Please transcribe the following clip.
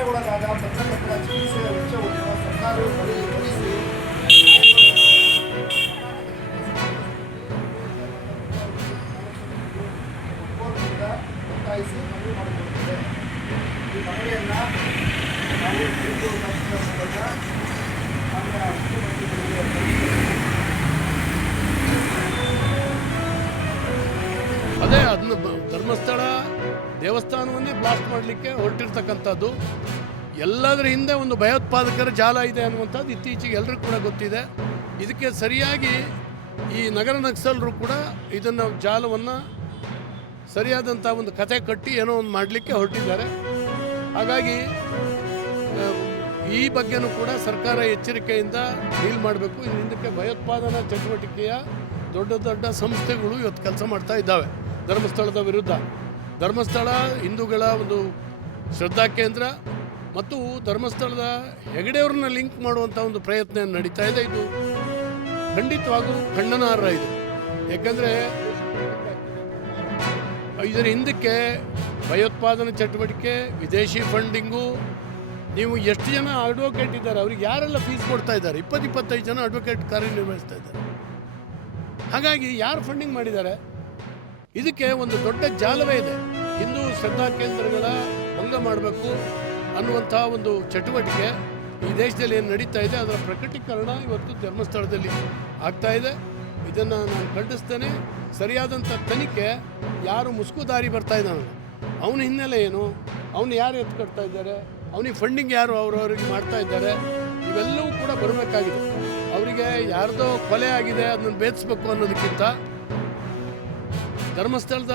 ಕೊಲೆಗೊಳಗಾದ ಪತ್ರಕರ್ತರ ಚಿಕಿತ್ಸೆಯ ವೆಚ್ಚವನ್ನು ಸರ್ಕಾರವು ಭರಿಸಿ ಒತ್ತಾಯಿಸಿ ಮನವಿ ಮಾಡಿಕೊಂಡಿದೆ. ಈ ಮನವಿಯನ್ನು ನಾವು ಮೂಲಕ ಮಾನ್ಯ ಮುಖ್ಯಮಂತ್ರಿಗಳಿಗೆ ಅದೇ ಅದನ್ನ ಧರ್ಮಸ್ಥಳ ದೇವಸ್ಥಾನವನ್ನೇ ಬ್ಲಾಸ್ಟ್ ಮಾಡಲಿಕ್ಕೆ ಹೊರಟಿರ್ತಕ್ಕಂಥದ್ದು. ಎಲ್ಲದರ ಹಿಂದೆ ಒಂದು ಭಯೋತ್ಪಾದಕರ ಜಾಲ ಇದೆ ಅನ್ನುವಂಥದ್ದು ಇತ್ತೀಚೆಗೆ ಎಲ್ಲರಿಗೂ ಕೂಡ ಗೊತ್ತಿದೆ. ಇದಕ್ಕೆ ಸರಿಯಾಗಿ ಈ ನಗರ ನಕ್ಸಲರು ಕೂಡ ಇದನ್ನು ಜಾಲವನ್ನು ಸರಿಯಾದಂಥ ಒಂದು ಕತೆ ಕಟ್ಟಿ ಏನೋ ಒಂದು ಮಾಡಲಿಕ್ಕೆ ಹೊರಟಿದ್ದಾರೆ. ಹಾಗಾಗಿ ಈ ಬಗ್ಗೆನೂ ಕೂಡ ಸರ್ಕಾರ ಎಚ್ಚರಿಕೆಯಿಂದ ಡೀಲ್ ಮಾಡಬೇಕು. ಇದಕ್ಕೆ ಭಯೋತ್ಪಾದನಾ ಚಟುವಟಿಕೆಯ ದೊಡ್ಡ ದೊಡ್ಡ ಸಂಸ್ಥೆಗಳು ಇವತ್ತು ಕೆಲಸ ಮಾಡ್ತಾ ಇದ್ದಾವೆ ಧರ್ಮಸ್ಥಳದ ವಿರುದ್ಧ. ಧರ್ಮಸ್ಥಳ ಹಿಂದೂಗಳ ಒಂದು ಶ್ರದ್ಧಾ ಕೇಂದ್ರ ಮತ್ತು ಧರ್ಮಸ್ಥಳದ ಹೆಗಡೆಯವ್ರನ್ನ ಲಿಂಕ್ ಮಾಡುವಂಥ ಒಂದು ಪ್ರಯತ್ನ ನಡೀತಾ ಇದೆ. ಇದು ಖಂಡಿತವಾಗೂ ಖಂಡನಾರ್ಹ. ಇದು ಯಾಕಂದರೆ ಇದರ ಹಿಂದಕ್ಕೆ ಭಯೋತ್ಪಾದನಾ ಚಟುವಟಿಕೆ, ವಿದೇಶಿ ಫಂಡಿಂಗು. ನೀವು ಎಷ್ಟು ಜನ ಅಡ್ವೊಕೇಟ್ ಇದ್ದಾರೆ, ಅವ್ರಿಗೆ ಯಾರೆಲ್ಲ ಫೀಸ್ ಕೊಡ್ತಾ ಇದ್ದಾರೆ? 20-25 ಜನ ಅಡ್ವೊಕೇಟ್ ಕಾರ್ಯನಿರ್ವಹಿಸ್ತಾ ಇದ್ದಾರೆ. ಹಾಗಾಗಿ ಯಾರು ಫಂಡಿಂಗ್ ಮಾಡಿದ್ದಾರೆ? ಇದಕ್ಕೆ ಒಂದು ದೊಡ್ಡ ಜಾಲವೇ ಇದೆ. ಹಿಂದೂ ಶ್ರದ್ಧಾ ಕೇಂದ್ರಗಳ ಭಂಗ ಮಾಡಬೇಕು ಅನ್ನುವಂಥ ಒಂದು ಚಟುವಟಿಕೆ ಈ ದೇಶದಲ್ಲಿ ಏನು ನಡೀತಾ ಇದೆ, ಅದರ ಪ್ರಕಟೀಕರಣ ಇವತ್ತು ಧರ್ಮಸ್ಥಳದಲ್ಲಿ ಆಗ್ತಾ ಇದೆ. ಇದನ್ನು ನಾನು ಖಂಡಿಸ್ತೇನೆ. ಸರಿಯಾದಂಥ ತನಿಖೆ, ಯಾರು ಮುಸುಕು ದಾರಿ ಬರ್ತಾ ಇದ್ದಾನೆ, ಅವನ ಹಿನ್ನೆಲೆ ಏನು, ಅವನು ಯಾರು ಎತ್ಕೊಡ್ತಾ ಇದ್ದಾರೆ, ಅವನಿಗೆ ಫಂಡಿಂಗ್ ಯಾರು ಅವರವರಿಗೆ ಮಾಡ್ತಾ ಇದ್ದಾರೆ, ಇವೆಲ್ಲವೂ ಕೂಡ ಬರಬೇಕಾಗಿದೆ. ಅವರಿಗೆ ಯಾರ್ದೋ ಕೊಲೆ ಆಗಿದೆ ಅದನ್ನು ಭೇದಿಸ್ಬೇಕು ಅನ್ನೋದಕ್ಕಿಂತ ಧರ್ಮಸ್ಥಳದ